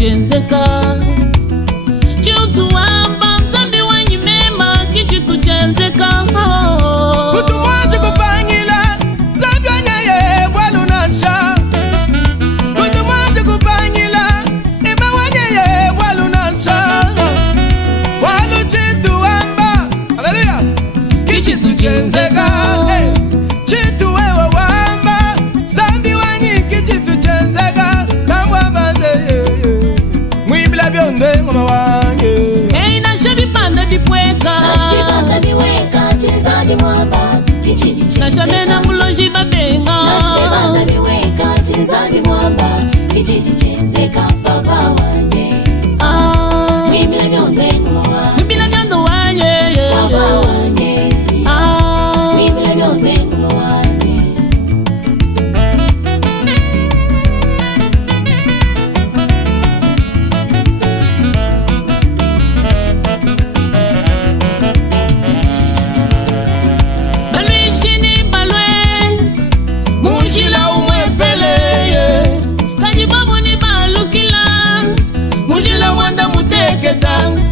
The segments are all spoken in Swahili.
chenzeka chiutuamba nzambi wanyimema kichitu chenzeka kutumwaje kupangila nzambi wanyaye bwalu nasha kutumwaje kupangila ima wanyaye bwalu nasha bwalu chituamba haleluya kichitu chenzeka chitu wewe wamba nzambi wanyi kichitu chenzeka mwibila byonde ngoma wange nashabi panda bipweka chezani mwamba kichiti chenzeka nashamena muloji babenga nashibanda biweka chezani mwamba kichiti chenzeka papa wange mwibila byonde ngoma wange mwibila byondo wanye papa wange mwibila byonde ngoma wange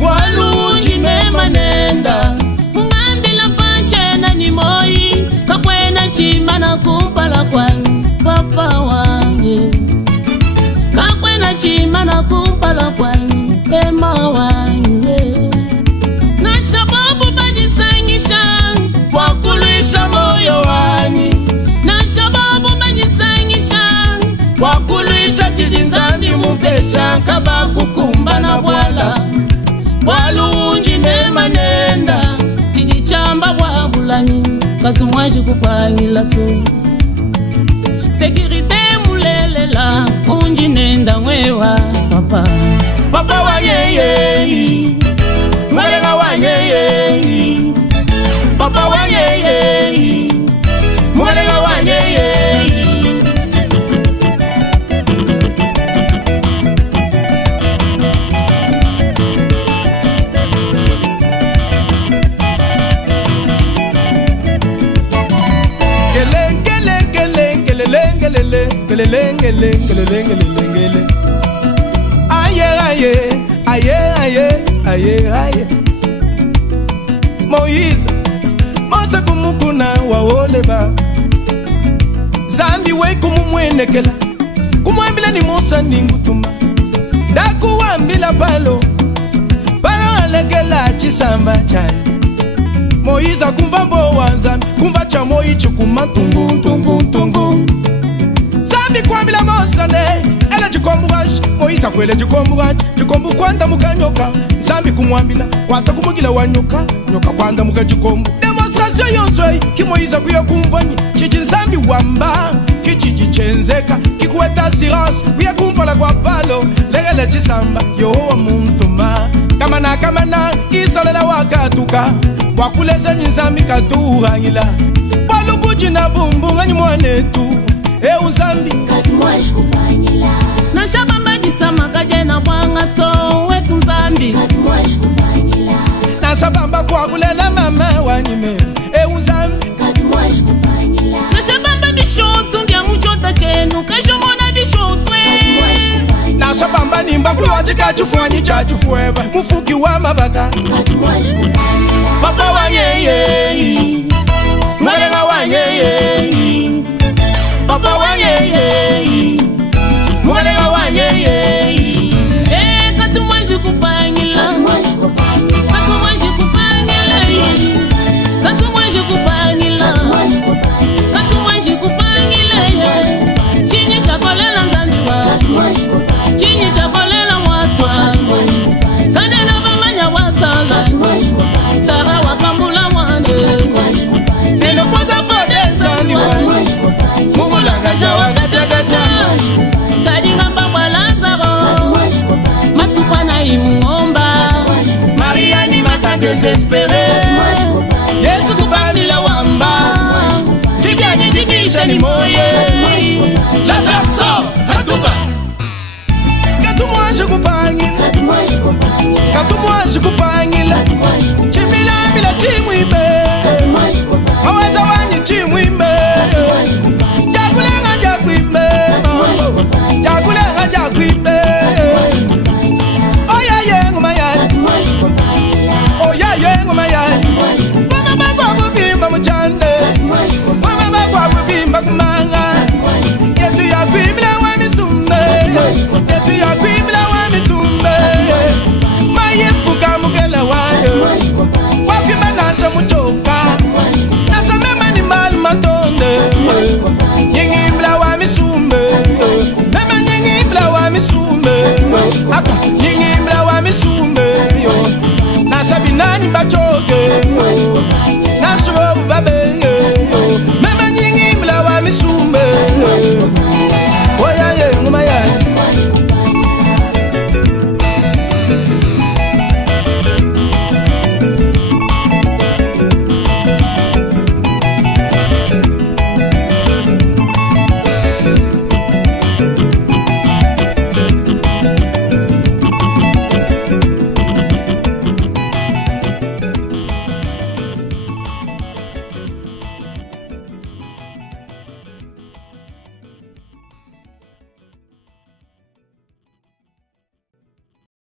walunji mema nenda ungambila pachena ni moi kakwena chima na kumpala kwa papa wange kakwena chima na kumpala kwa ema wange na shababu bajisangisha wakulisha moyo wani na shababu bajisangisha wakulisha chidinzambi mupesha kaba kukumba na bwala walunji mema nenda chidichamba bwabulani katumwaji kupangila tu sekirite mulelela unji nenda mwewa papa papa wanyeye mwalega wanyeye papa wanyeye mwalega wanyeye aye Moise Mose kumukuna waoleba zambi we kumumwenekela kumwambila ni Musa ningutuma dakuwambila palo alekela chisamba chai Moise kumva mbo wa zambi kumva cha moyi chukuma tungu zambi kwambila Mosale ele chikombugashi Moise kwele chikombu kwanda mukanyoka zambi kumwambila kwata kumugila wanyoka nyoka kwanda mukachikombu demonstration yonsoi kimoiza kuya kumvanyi chichi nzambi wamba kichichi chenzeka kikuweta assurance kuya kumpala kwa palo legele chisamba yohowa muntuma kamana isalela wakatuka wakuleza nzambi katuhangila walubuji na bumbunganyi mwanetu uzambi katumwashi kupanyila na shabamba jisama kaje na bwanga to wetu nzambi katumwashi kupanyila na shabamba kwa kulela mama wanyime uzambi katumwashi kupanyila na shabamba bishotu mbya muchota chenu kajomona bishotwe katumwashi kupanyila na shabamba nimba kuliwa chikachufuanyi chachufueba mufuki wa mabaka katumwashi kupanyila papa wanyeye mwalega wanyeye papa wanyeye mwalega wanyeye katumwashi kupangila katumwashi kupanyila katumwashi kupangila katumwashi kupangila katumwashi kupanyila katumwashi kupangila chinyi chakolela nzambiwa katumwashi kupanyila chinyi chakolela mwatwa katumwashi kupanyila kanena vamanya wasala katumwashi kupanyila sara wakambula bani bachoke Watu washikubali